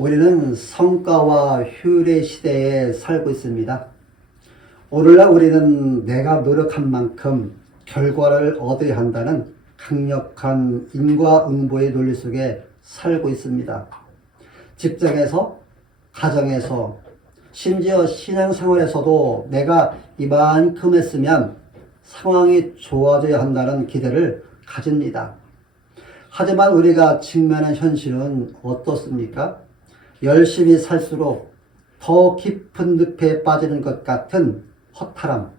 우리는 성과와 효율의 시대에 살고 있습니다. 오늘날 우리는 내가 노력한 만큼 결과를 얻어야 한다는 강력한 인과응보의 논리 속에 살고 있습니다. 직장에서, 가정에서, 심지어 신앙생활에서도 내가 이만큼 했으면 상황이 좋아져야 한다는 기대를 가집니다. 하지만 우리가 직면한 현실은 어떻습니까? 열심히 살수록 더 깊은 늪에 빠지는 것 같은 허탈함.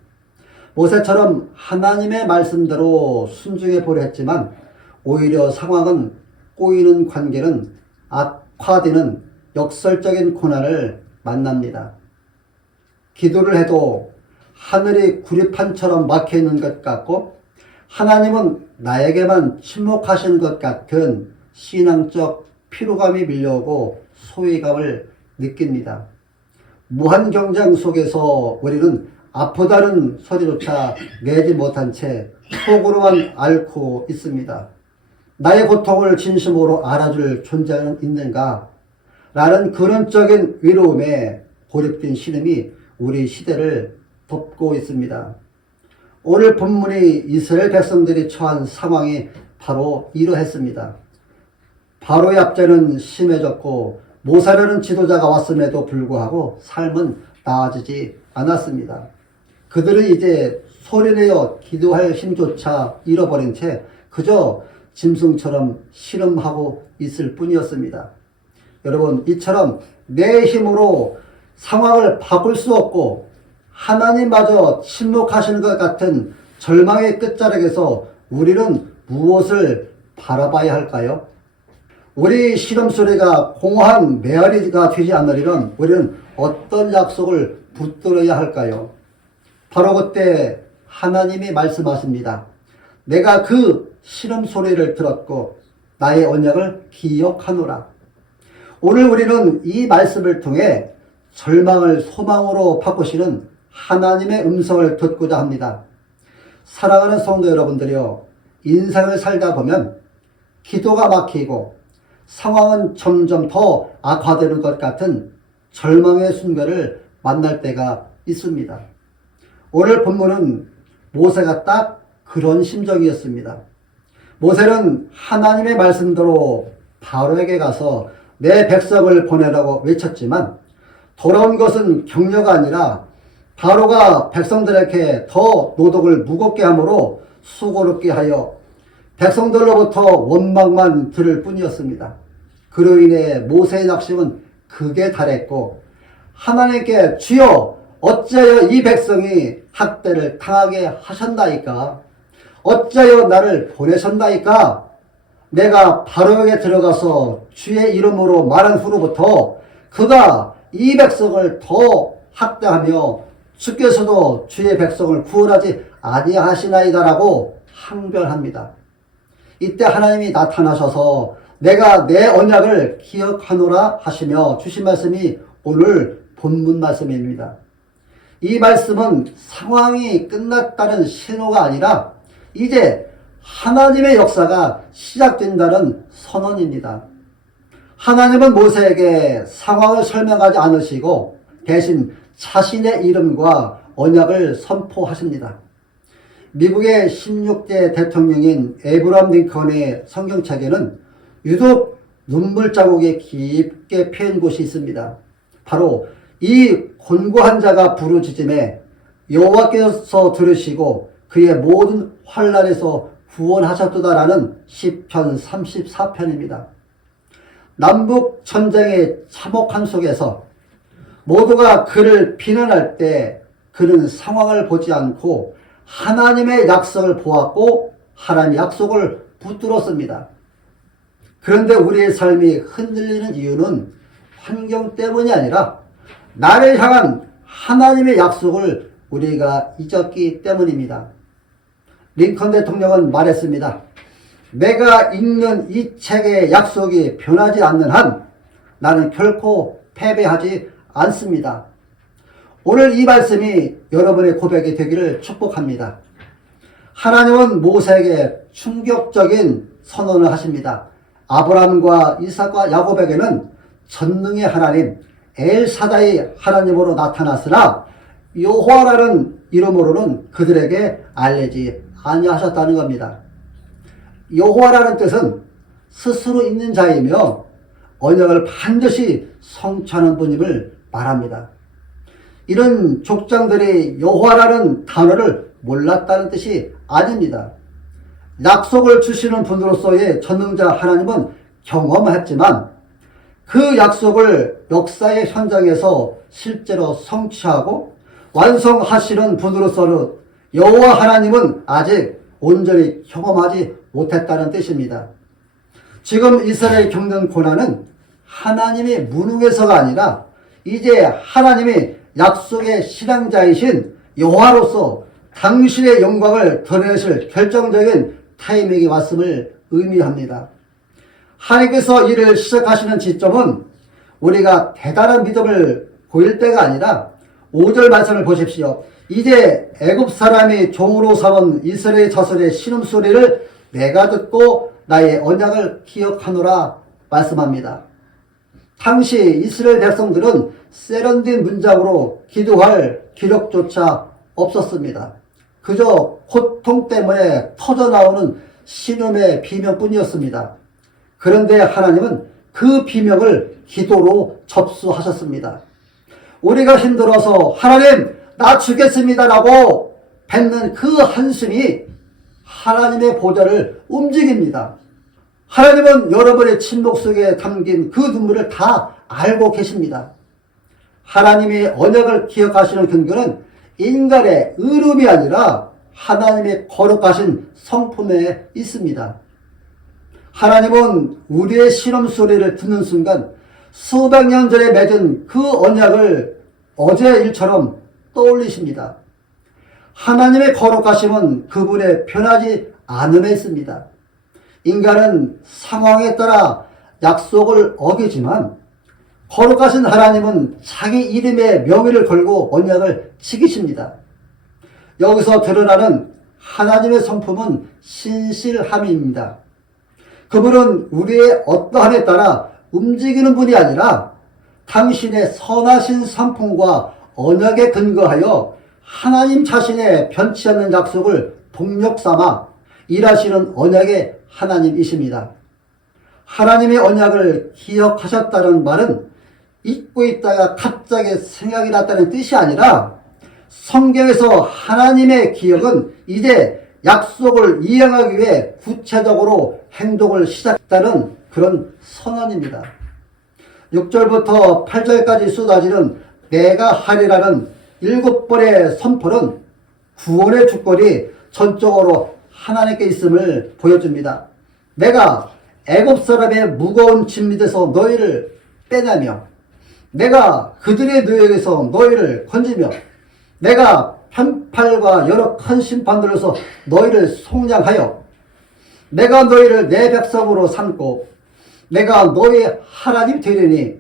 모세처럼 하나님의 말씀대로 순종해 보려 했지만 오히려 상황은 꼬이는 관계는 악화되는 역설적인 고난을 만납니다. 기도를 해도 하늘이 구리판처럼 막혀있는 것 같고 하나님은 나에게만 침묵하시는 것 같은 신앙적 피로감이 밀려오고 소외감을 느낍니다. 무한 경쟁 속에서 우리는 아프다는 소리조차 내지 못한 채 속으로만 앓고 있습니다. 나의 고통을 진심으로 알아줄 존재는 있는가? 라는 근원적인 외로움에 고립된 신음이 우리 시대를 덮고 있습니다. 오늘 본문이 이스라엘 백성들이 처한 상황이 바로 이러했습니다. 바로의 압제는 심해졌고 모세라는 지도자가 왔음에도 불구하고 삶은 나아지지 않았습니다. 그들은 이제 소리내어 기도할 힘조차 잃어버린 채 그저 짐승처럼 씨름하고 있을 뿐이었습니다. 여러분, 이처럼 내 힘으로 상황을 바꿀 수 없고 하나님마저 침묵하시는 것 같은 절망의 끝자락에서 우리는 무엇을 바라봐야 할까요? 우리 시름 소리가 공허한 메아리가 되지 않으려면 우리는 어떤 약속을 붙들어야 할까요? 바로 그때 하나님이 말씀하십니다. 내가 그 시름 소리를 들었고 나의 언약을 기억하노라. 오늘 우리는 이 말씀을 통해 절망을 소망으로 바꾸시는 하나님의 음성을 듣고자 합니다. 사랑하는 성도 여러분들이요, 인생을 살다 보면 기도가 막히고 상황은 점점 더 악화되는 것 같은 절망의 순간을 만날 때가 있습니다. 오늘 본문은 모세가 딱 그런 심정이었습니다. 모세는 하나님의 말씀대로 바로에게 가서 내 백성을 보내라고 외쳤지만 돌아온 것은 격려가 아니라 바로가 백성들에게 더 노독을 무겁게 함으로 수고롭게 하여 백성들로부터 원망만 들을 뿐이었습니다. 그로 인해 모세의 낙심은 극에 달했고 하나님께 주여 어찌하여 이 백성이 학대를 당하게 하셨나이까? 어찌하여 나를 보내셨나이까? 내가 바로에게 들어가서 주의 이름으로 말한 후로부터 그가 이 백성을 더 학대하며 주께서도 주의 백성을 구원하지 아니하시나이다라고 항변합니다. 이때 하나님이 나타나셔서 내가 내 언약을 기억하노라 하시며 주신 말씀이 오늘 본문 말씀입니다. 이 말씀은 상황이 끝났다는 신호가 아니라 이제 하나님의 역사가 시작된다는 선언입니다. 하나님은 모세에게 상황을 설명하지 않으시고 대신 자신의 이름과 언약을 선포하십니다. 미국의 16대 대통령인 에이브러함 링컨의 성경책에는 유독 눈물 자국이 깊게 패인 곳이 있습니다. 바로 이 곤고한 자가 부르짖음에 여호와께서 들으시고 그의 모든 환난에서 구원하셨도다라는 시편 34편입니다. 남북 전쟁의 참혹함 속에서 모두가 그를 비난할 때 그는 상황을 보지 않고 하나님의 약속을 보았고 하나님의 약속을 붙들었습니다. 그런데 우리의 삶이 흔들리는 이유는 환경 때문이 아니라 나를 향한 하나님의 약속을 우리가 잊었기 때문입니다. 링컨 대통령은 말했습니다. 내가 읽는 이 책의 약속이 변하지 않는 한 나는 결코 패배하지 않습니다. 오늘 이 말씀이 여러분의 고백이 되기를 축복합니다. 하나님은 모세에게 충격적인 선언을 하십니다. 아브라함과 이삭과 야곱에게는 전능의 하나님 엘사다이 하나님으로 나타났으나 여호와라는 이름으로는 그들에게 알리지 아니하셨다는 겁니다. 여호와라는 뜻은 스스로 있는 자이며 언약을 반드시 성취하는 분임을 말합니다. 이런 족장들이 여호와라는 단어를 몰랐다는 뜻이 아닙니다. 약속을 주시는 분으로서의 전능자 하나님은 경험했지만 그 약속을 역사의 현장에서 실제로 성취하고 완성하시는 분으로서는 여호와 하나님은 아직 온전히 경험하지 못했다는 뜻입니다. 지금 이스라엘이 겪는 고난은 하나님이 무능해서가 아니라 이제 하나님이 약속의 실행자이신 여호와로서 당신의 영광을 드러내실 결정적인 타이밍이 왔음을 의미합니다. 하나님께서 일을 시작하시는 지점은 우리가 대단한 믿음을 보일 때가 아니라 5절 말씀을 보십시오. 이제 애굽 사람이 종으로 삼은 이스라엘 자손의 신음소리를 내가 듣고 나의 언약을 기억하노라 말씀합니다. 당시 이스라엘 백성들은 세련된 문장으로 기도할 기력조차 없었습니다. 그저 고통 때문에 터져나오는 신음의 비명뿐이었습니다. 그런데 하나님은 그 비명을 기도로 접수하셨습니다. 우리가 힘들어서 하나님 나 죽겠습니다라고 뱉는 그 한숨이 하나님의 보좌를 움직입니다. 하나님은 여러분의 침묵 속에 담긴 그 눈물을 다 알고 계십니다. 하나님이 언약을 기억하시는 근거는 인간의 의로움이 아니라 하나님의 거룩하신 성품에 있습니다. 하나님은 우리의 신음소리를 듣는 순간 수백 년 전에 맺은 그 언약을 어제 일처럼 떠올리십니다. 하나님의 거룩하심은 그분의 변하지 않음에 있습니다. 인간은 상황에 따라 약속을 어기지만 거룩하신 하나님은 자기 이름의 명예를 걸고 언약을 지키십니다. 여기서 드러나는 하나님의 성품은 신실함입니다. 그분은 우리의 어떠함에 따라 움직이는 분이 아니라 당신의 선하신 성품과 언약에 근거하여 하나님 자신의 변치 않는 약속을 동력 삼아 일하시는 언약의 하나님이십니다. 하나님의 언약을 기억하셨다는 말은 잊고 있다가 갑자기 생각이 났다는 뜻이 아니라 성경에서 하나님의 기억은 이제 약속을 이행하기 위해 구체적으로 행동을 시작했다는 그런 선언입니다. 6절부터 8절까지 쏟아지는 내가 하리라는 7번의 선포는 구원의 주권이 전적으로 하나님께 있음을 보여줍니다. 내가 애굽 사람의 무거운 짐 밑에서 너희를 빼내며 내가 그들의 노역에서 너희를 건지며 내가 편팔과 여러 큰 심판들로서 너희를 속량하여 내가 너희를 내 백성으로 삼고 내가 너희의 하나님 되리니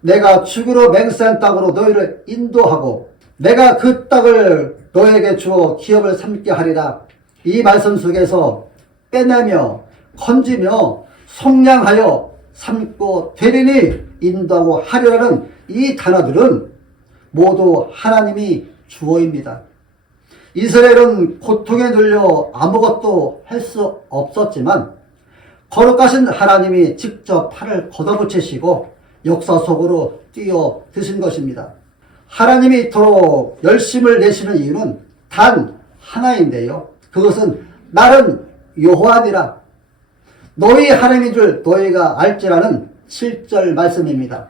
내가 죽으러 맹세한 땅으로 너희를 인도하고 내가 그 땅을 너에게 주어 기업을 삼게 하리라. 이 말씀 속에서 빼내며 건지며 속량하여 삼고 되리니 인도하고 하리라는 이 단어들은 모두 하나님이 주어입니다. 이스라엘은 고통에 눌려 아무것도 할 수 없었지만 거룩하신 하나님이 직접 팔을 걷어붙이시고 역사 속으로 뛰어드신 것입니다. 하나님이 이토록 열심을 내시는 이유는 단 하나인데요. 그것은 나는 여호와니라 너희 하나님인 줄 너희가 알지라는 7절 말씀입니다.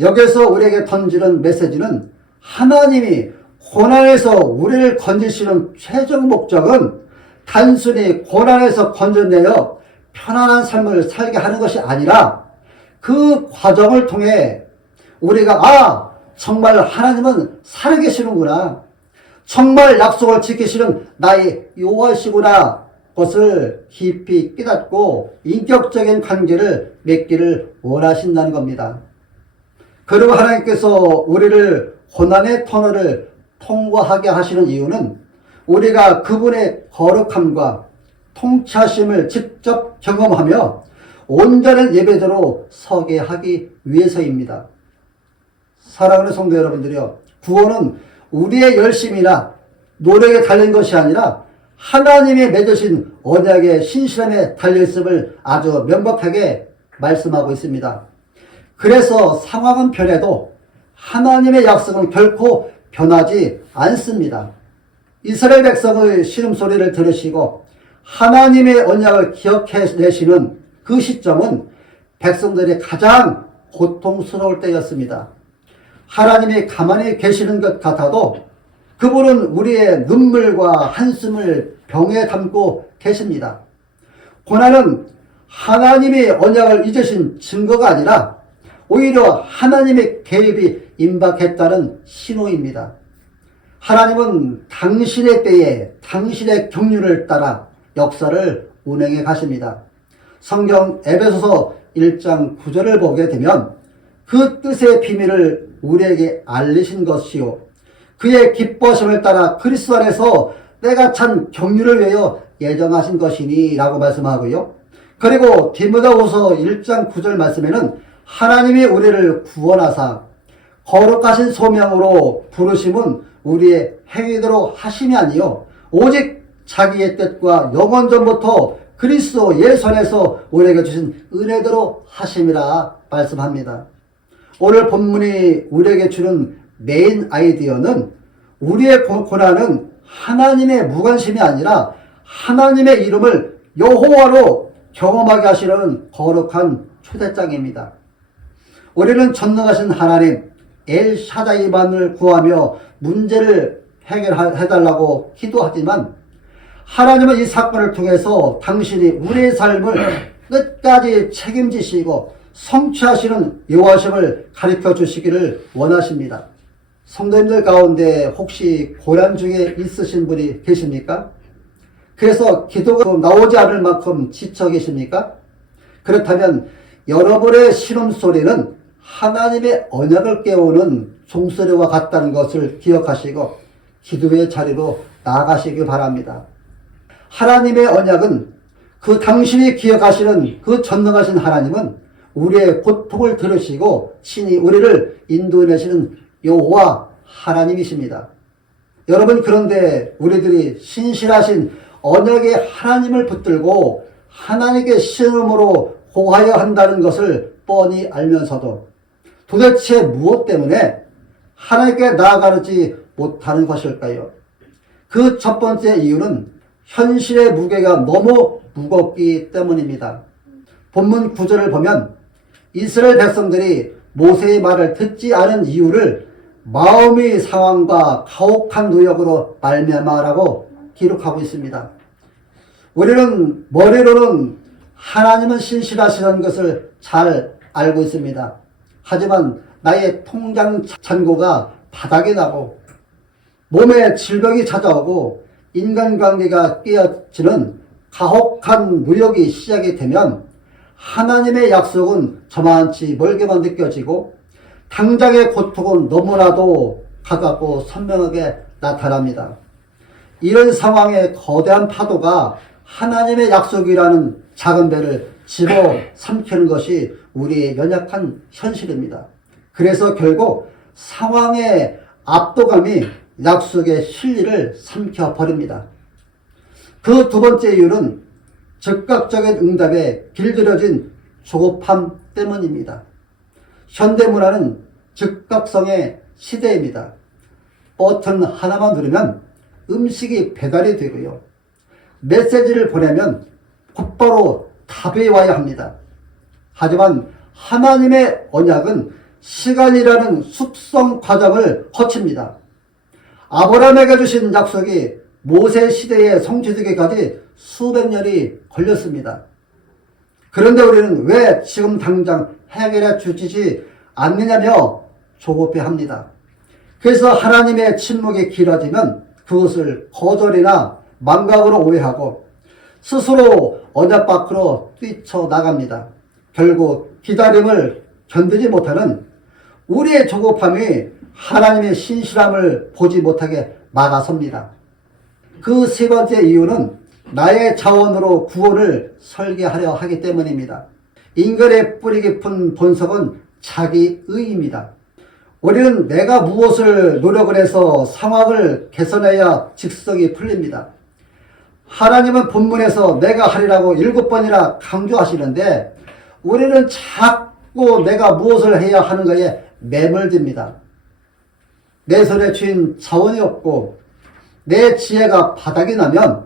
여기서 우리에게 던지는 메시지는 하나님이 고난에서 우리를 건지시는 최종 목적은 단순히 고난에서 건져내어 편안한 삶을 살게 하는 것이 아니라 그 과정을 통해 우리가 정말 하나님은 살아계시는구나. 정말 약속을 지키시는 나의 여호와시구나. 것을 깊이 깨닫고 인격적인 관계를 맺기를 원하신다는 겁니다. 그리고 하나님께서 우리를 고난의 터널을 통과하게 하시는 이유는 우리가 그분의 거룩함과 통치하심을 직접 경험하며 온전한 예배자로 서게 하기 위해서입니다. 사랑하는 성도 여러분들이요, 구원은 우리의 열심이나 노력에 달린 것이 아니라 하나님이 맺으신 언약의 신실함에 달려있음을 아주 명백하게 말씀하고 있습니다. 그래서 상황은 변해도 하나님의 약속은 결코 변하지 않습니다. 이스라엘 백성의 신음소리를 들으시고 하나님의 언약을 기억해내시는 그 시점은 백성들이 가장 고통스러울 때였습니다. 하나님이 가만히 계시는 것 같아도 그분은 우리의 눈물과 한숨을 병에 담고 계십니다. 고난은 하나님의 언약을 잊으신 증거가 아니라 오히려 하나님의 개입이 임박했다는 신호입니다. 하나님은 당신의 때에 당신의 경륜을 따라 역사를 운행해 가십니다. 성경 에베소서 1장 9절을 보게 되면 그 뜻의 비밀을 우리에게 알리신 것이요 그의 기뻐심을 따라 그리스도 안에서 내가 찬 경륜을 위하여 예정하신 것이니 라고 말씀하고요. 그리고 디모데후서 1장 9절 말씀에는 하나님이 우리를 구원하사 거룩하신 소명으로 부르심은 우리의 행위대로 하심이 아니요 오직 자기의 뜻과 영원 전부터 그리스도 예수 안에서 우리에게 주신 은혜대로 하심이라 말씀합니다. 오늘 본문이 우리에게 주는 메인 아이디어는 우리의 고난은 하나님의 무관심이 아니라 하나님의 이름을 여호와로 경험하게 하시는 거룩한 초대장입니다. 우리는 전능하신 하나님 엘샤다이만을 구하며 문제를 해결해달라고 기도하지만 하나님은 이 사건을 통해서 당신이 우리의 삶을 끝까지 책임지시고 성취하시는 여호와심을 가르쳐 주시기를 원하십니다. 성도님들 가운데 혹시 고난 중에 있으신 분이 계십니까? 그래서 기도가 나오지 않을 만큼 지쳐 계십니까? 그렇다면 여러분의 신음소리는 하나님의 언약을 깨우는 종소리와 같다는 것을 기억하시고 기도의 자리로 나아가시기 바랍니다. 하나님의 언약은 그 당신이 기억하시는 그 전능하신 하나님은 우리의 고통을 들으시고 친히 우리를 인도해내시는 여호와 하나님이십니다. 여러분, 그런데 우리들이 신실하신 언약의 하나님을 붙들고 하나님께 신음으로 고하여 한다는 것을 뻔히 알면서도 도대체 무엇 때문에 하나님께 나아가지 못하는 것일까요? 그 첫 번째 이유는 현실의 무게가 너무 무겁기 때문입니다. 본문 9절을 보면 이스라엘 백성들이 모세의 말을 듣지 않은 이유를 마음의 상황과 가혹한 노역으로 말미암아라고 기록하고 있습니다. 우리는 머리로는 하나님은 신실하시다는 것을 잘 알고 있습니다. 하지만 나의 통장 잔고가 바닥이 나고 몸에 질병이 찾아오고 인간관계가 깨어지는 가혹한 노역이 시작이 되면 하나님의 약속은 저만치 멀게만 느껴지고 당장의 고통은 너무나도 가깝고 선명하게 나타납니다. 이런 상황에 거대한 파도가 하나님의 약속이라는 작은 배를 집어삼키는 것이 우리의 연약한 현실입니다. 그래서 결국 상황의 압도감이 약속의 실리를 삼켜버립니다. 그 두 번째 이유는 즉각적인 응답에 길들여진 조급함 때문입니다. 현대문화는 즉각성의 시대입니다. 버튼 하나만 누르면 음식이 배달이 되고요. 메시지를 보내면 곧바로 답이 와야 합니다. 하지만 하나님의 언약은 시간이라는 숙성 과정을 거칩니다. 아브라함에게 주신 약속이 모세 시대에 성취되기까지 수백 년이 걸렸습니다. 그런데 우리는 왜 지금 당장 해결해 주시지 않느냐며 조급해합니다. 그래서 하나님의 침묵이 길어지면 그것을 거절이나 망각으로 오해하고 스스로 언약 밖으로 뛰쳐나갑니다. 결국 기다림을 견디지 못하는 우리의 조급함이 하나님의 신실함을 보지 못하게 막아섭니다. 그 세 번째 이유는 나의 자원으로 구원을 설계하려 하기 때문입니다. 인간의 뿌리 깊은 본성은 자기의입니다. 우리는 내가 무엇을 노력을 해서 상황을 개선해야 직성이 풀립니다. 하나님은 본문에서 내가 하리라고 7번이나 강조하시는데 우리는 자꾸 내가 무엇을 해야 하는가에 매몰됩니다. 내 손에 쥔 자원이 없고 내 지혜가 바닥이 나면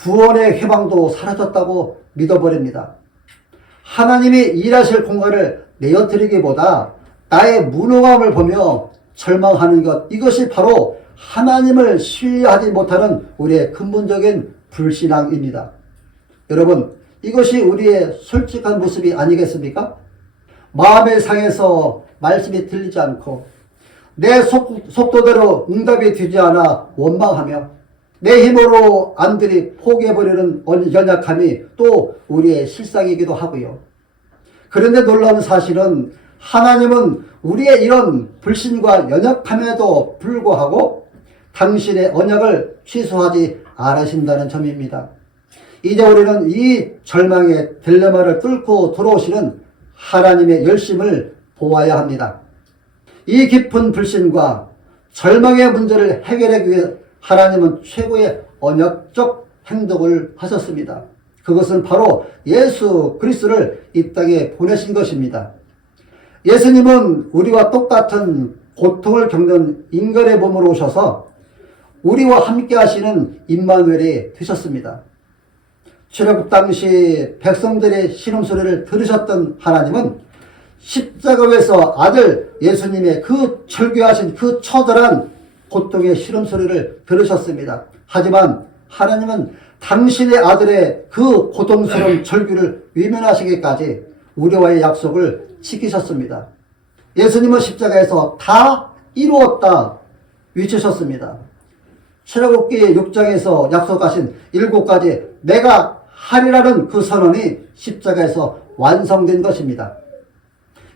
구원의 희망도 사라졌다고 믿어버립니다. 하나님이 일하실 공간을 내어드리기보다 나의 무능함을 보며 절망하는 것, 이것이 바로 하나님을 신뢰하지 못하는 우리의 근본적인 불신앙입니다. 여러분, 이것이 우리의 솔직한 모습이 아니겠습니까? 마음의 상해서 말씀이 들리지 않고 내 속도대로 응답이 되지 않아 원망하며 내 힘으로 안들이 포기해버리는 연약함이 또 우리의 실상이기도 하고요. 그런데 놀라운 사실은 하나님은 우리의 이런 불신과 연약함에도 불구하고 당신의 언약을 취소하지 않으신다는 점입니다. 이제 우리는 이 절망의 딜레마를 뚫고 들어오시는 하나님의 열심을 보아야 합니다. 이 깊은 불신과 절망의 문제를 해결하기 위해 하나님은 최고의 언약적 행동을 하셨습니다. 그것은 바로 예수 그리스도를 이 땅에 보내신 것입니다. 예수님은 우리와 똑같은 고통을 겪는 인간의 몸으로 오셔서 우리와 함께 하시는 임마누엘이 되셨습니다. 출애굽 당시 백성들의 신음소리를 들으셨던 하나님은 십자가 위에서 아들 예수님의 그 절규하신 그 처절한 고통의 신음소리를 들으셨습니다. 하지만 하나님은 당신의 아들의 그 고통스러운 절규를 위면하시기까지 우리와의 약속을 지키셨습니다. 예수님은 십자가에서 다 이루었다 외치셨습니다. 출애굽기 6장에서 약속하신 7가지 내가 하리라는 그 선언이 십자가에서 완성된 것입니다.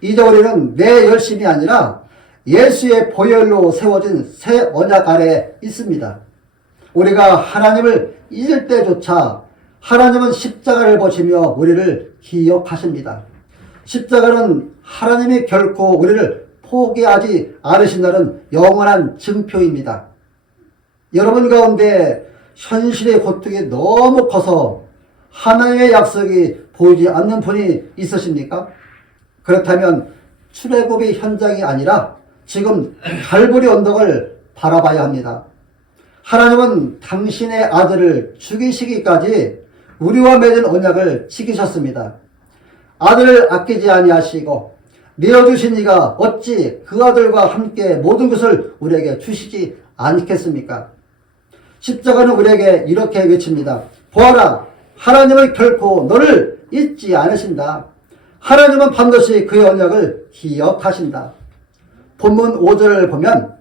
이제 우리는 내 열심이 아니라 예수의 보혈로 세워진 새 언약 아래에 있습니다. 우리가 하나님을 잊을 때조차 하나님은 십자가를 보시며 우리를 기억하십니다. 십자가는 하나님이 결코 우리를 포기하지 않으신다는 영원한 증표입니다. 여러분 가운데 현실의 고통이 너무 커서 하나님의 약속이 보이지 않는 분이 있으십니까? 그렇다면 출애굽의 현장이 아니라 지금 갈보리 언덕을 바라봐야 합니다. 하나님은 당신의 아들을 죽이시기까지 우리와 맺은 언약을 지키셨습니다. 아들을 아끼지 아니하시고 내어주신 이가 어찌 그 아들과 함께 모든 것을 우리에게 주시지 않겠습니까? 십자가는 우리에게 이렇게 외칩니다. 보아라, 하나님은 결코 너를 잊지 않으신다. 하나님은 반드시 그의 언약을 기억하신다. 본문 5절을 보면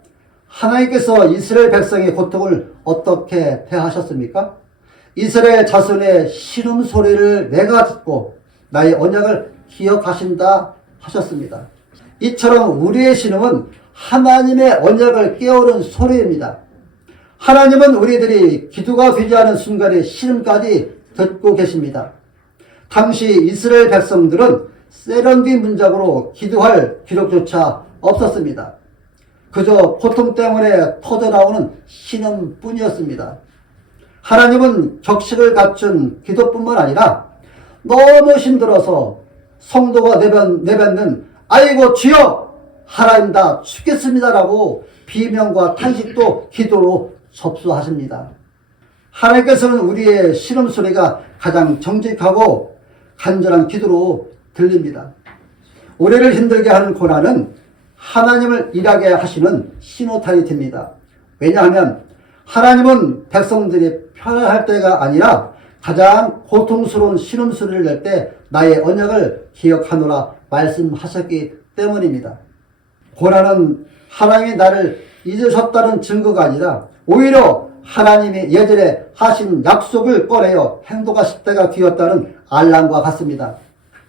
하나님께서 이스라엘 백성의 고통을 어떻게 대하셨습니까? 이스라엘 자손의 신음소리를 내가 듣고 나의 언약을 기억하신다 하셨습니다. 이처럼 우리의 신음은 하나님의 언약을 깨우는 소리입니다. 하나님은 우리들이 기도가 되지 않은 순간에 신음까지 듣고 계십니다. 당시 이스라엘 백성들은 세련된 문장으로 기도할 기록조차 없었습니다. 그저 고통 때문에 터져나오는 신음뿐이었습니다. 하나님은 격식을 갖춘 기도뿐만 아니라 너무 힘들어서 성도가 내뱉는 아이고 주여 하나님 다 죽겠습니다라고 비명과 탄식도 기도로 접수하십니다. 하나님께서는 우리의 신음소리가 가장 정직하고 간절한 기도로 들립니다. 우리를 힘들게 하는 고난은 하나님을 일하게 하시는 신호탄이 됩니다. 왜냐하면 하나님은 백성들이 편안할 때가 아니라 가장 고통스러운 신음소리를 낼 때 나의 언약을 기억하노라 말씀하셨기 때문입니다. 고난은 하나님이 나를 잊으셨다는 증거가 아니라 오히려 하나님이 예전에 하신 약속을 꺼내어 행동하실 때가 되었다는 알람과 같습니다.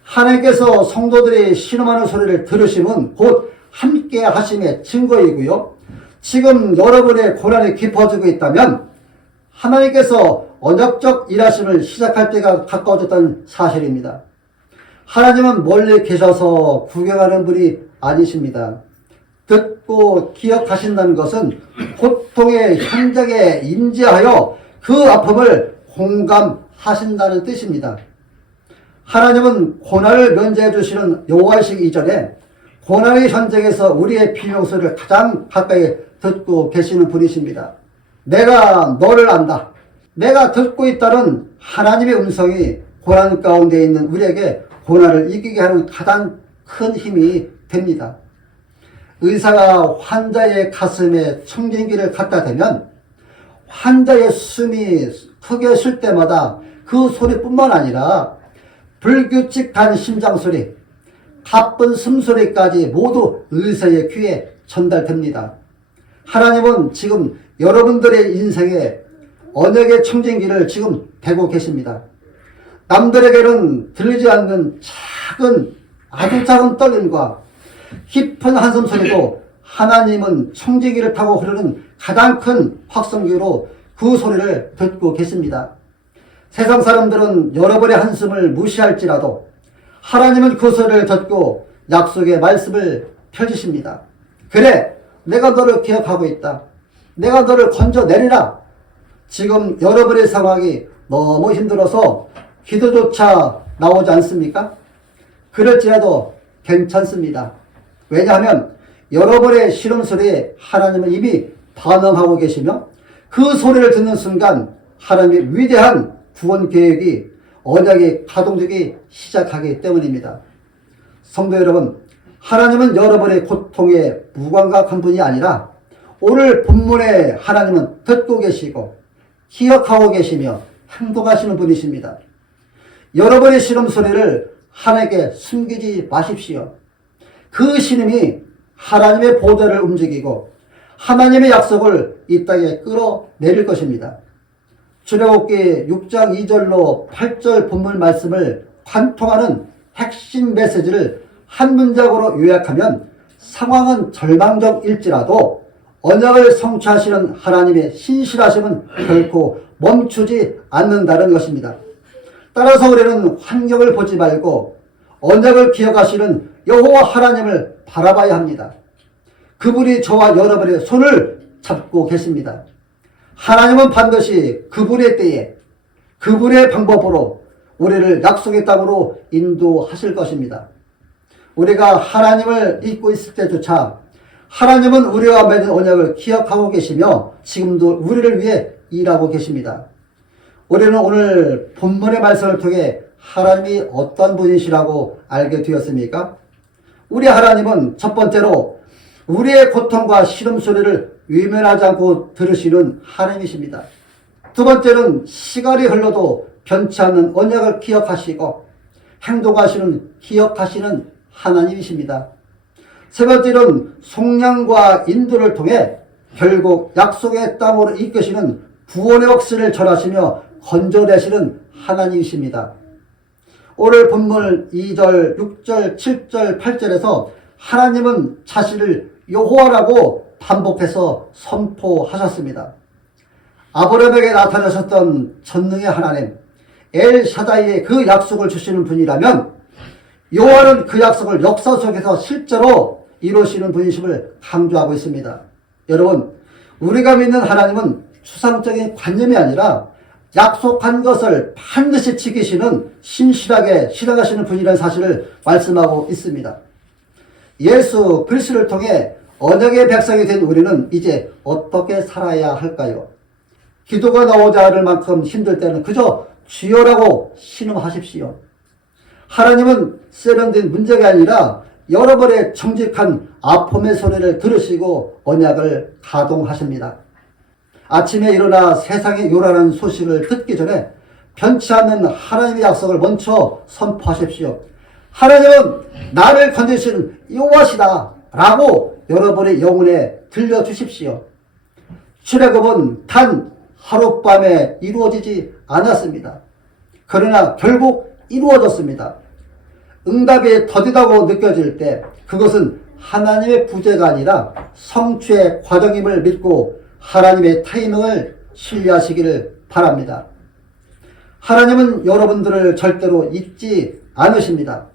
하나님께서 성도들이 신음하는 소리를 들으심은 곧 함께 하심의 증거이고요. 지금 여러분의 고난이 깊어지고 있다면 하나님께서 언약적 일하심을 시작할 때가 가까워졌다는 사실입니다. 하나님은 멀리 계셔서 구경하는 분이 아니십니다. 듣고 기억하신다는 것은 고통의 현장에 임재하여 그 아픔을 공감하신다는 뜻입니다. 하나님은 고난을 면제해 주시는 여호와이시기 이전에 고난의 현장에서 우리의 비명소리를 가장 가까이 듣고 계시는 분이십니다. 내가 너를 안다. 내가 듣고 있다는 하나님의 음성이 고난 가운데 있는 우리에게 고난을 이기게 하는 가장 큰 힘이 됩니다. 의사가 환자의 가슴에 청진기를 갖다 대면 환자의 숨이 크게 쉴 때마다 그 소리뿐만 아니라 불규칙한 심장소리, 가쁜 숨소리까지 모두 의사의 귀에 전달됩니다. 하나님은 지금 여러분들의 인생에 언약의 청진기를 지금 대고 계십니다. 남들에게는 들리지 않는 아주 작은 떨림과 깊은 한숨소리도 하나님은 청진기를 타고 흐르는 가장 큰 확성기로 그 소리를 듣고 계십니다. 세상 사람들은 여러분의 한숨을 무시할지라도 하나님은 그 소리를 듣고 약속의 말씀을 펴주십니다. 그래, 내가 너를 기억하고 있다. 내가 너를 건져내리라. 지금 여러분의 상황이 너무 힘들어서 기도조차 나오지 않습니까? 그럴지라도 괜찮습니다. 왜냐하면 여러분의 시름소리에 하나님은 이미 반응하고 계시며 그 소리를 듣는 순간 하나님의 위대한 구원 계획이 언약이 가동되기 시작하기 때문입니다. 성도 여러분, 하나님은 여러분의 고통에 무감각한 분이 아니라 오늘 본문에 하나님은 듣고 계시고 기억하고 계시며 행동하시는 분이십니다. 여러분의 시름소리를 하나님께 숨기지 마십시오. 그 신임이 하나님의 보좌를 움직이고 하나님의 약속을 이 땅에 끌어내릴 것입니다. 출애굽기 6장 2절로 8절 본문 말씀을 관통하는 핵심 메시지를 한 문장으로 요약하면 상황은 절망적일지라도 언약을 성취하시는 하나님의 신실하심은 결코 멈추지 않는다는 것입니다. 따라서 우리는 환경을 보지 말고 언약을 기억하시는 여호와 하나님을 바라봐야 합니다. 그분이 저와 여러분의 손을 잡고 계십니다. 하나님은 반드시 그분의 때에 그분의 방법으로 우리를 약속의 땅으로 인도하실 것입니다. 우리가 하나님을 잊고 있을 때조차 하나님은 우리와 맺은 언약을 기억하고 계시며 지금도 우리를 위해 일하고 계십니다. 우리는 오늘 본문의 말씀을 통해 하나님이 어떤 분이시라고 알게 되었습니까? 우리 하나님은 첫 번째로 우리의 고통과 시름소리를 외면하지 않고 들으시는 하나님이십니다. 두 번째는 시간이 흘러도 변치 않는 언약을 기억하시고 행동하시는 기억하시는 하나님이십니다. 세 번째는 속량과 인도를 통해 결국 약속의 땅으로 이끄시는 구원의 확신을 전하시며 건져내시는 하나님이십니다. 오늘 본문 2절, 6절, 7절, 8절에서 하나님은 자신을 여호와라고 반복해서 선포하셨습니다. 아브라함에게 나타나셨던 전능의 하나님 엘샤다이의 그 약속을 주시는 분이라면 여호와는 그 약속을 역사 속에서 실제로 이루시는 분이심을 강조하고 있습니다. 여러분, 우리가 믿는 하나님은 추상적인 관념이 아니라 약속한 것을 반드시 지키시는 신실하게 실행하시는 분이라는 사실을 말씀하고 있습니다. 예수 그리스도를 통해 언약의 백성이 된 우리는 이제 어떻게 살아야 할까요? 기도가 나오지 않을 만큼 힘들 때는 그저 주여라고 신음하십시오. 하나님은 세련된 문제가 아니라 여러분의 정직한 아픔의 소리를 들으시고 언약을 가동하십니다. 아침에 일어나 세상의 요란한 소식을 듣기 전에 변치 않는 하나님의 약속을 먼저 선포하십시오. 하나님은 나를 건지시는 여호와시다 라고 여러분의 영혼에 들려주십시오. 출애굽은 단 하룻밤에 이루어지지 않았습니다. 그러나 결국 이루어졌습니다. 응답이 더디다고 느껴질 때 그것은 하나님의 부재가 아니라 성취의 과정임을 믿고 하나님의 타이밍을 신뢰하시기를 바랍니다. 하나님은 여러분들을 절대로 잊지 않으십니다.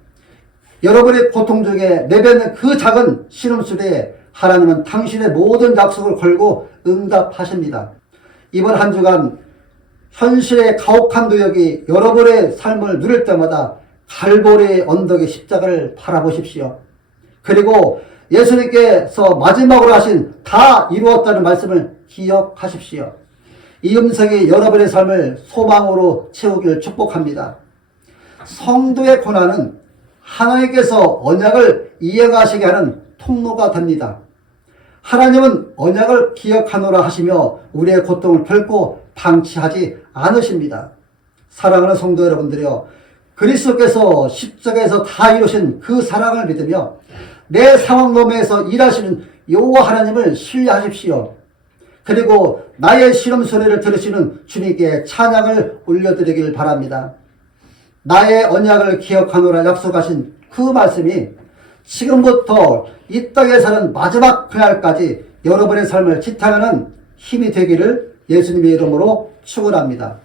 여러분의 고통 중에 내뱉는 그 작은 신음소리에 하나님은 당신의 모든 약속을 걸고 응답하십니다. 이번 한 주간 현실의 가혹한 노역이 여러분의 삶을 누릴 때마다 갈보리 언덕의 십자가를 바라보십시오. 그리고 예수님께서 마지막으로 하신 다 이루었다는 말씀을 기억하십시오. 이 음성이 여러분의 삶을 소망으로 채우기를 축복합니다. 성도의 고난은 하나님께서 언약을 이행하시게 하는 통로가 됩니다. 하나님은 언약을 기억하노라 하시며 우리의 고통을 결코 방치하지 않으십니다. 사랑하는 성도 여러분들이여, 그리스도께서 십자가에서 다 이루신 그 사랑을 믿으며 내 상황 너머에서 일하시는 여호와 하나님을 신뢰하십시오. 그리고 나의 신음소리를 들으시는 주님께 찬양을 올려드리길 바랍니다. 나의 언약을 기억하노라 약속하신 그 말씀이 지금부터 이 땅에 사는 마지막 그날까지 여러분의 삶을 지탱하는 힘이 되기를 예수님의 이름으로 축원합니다.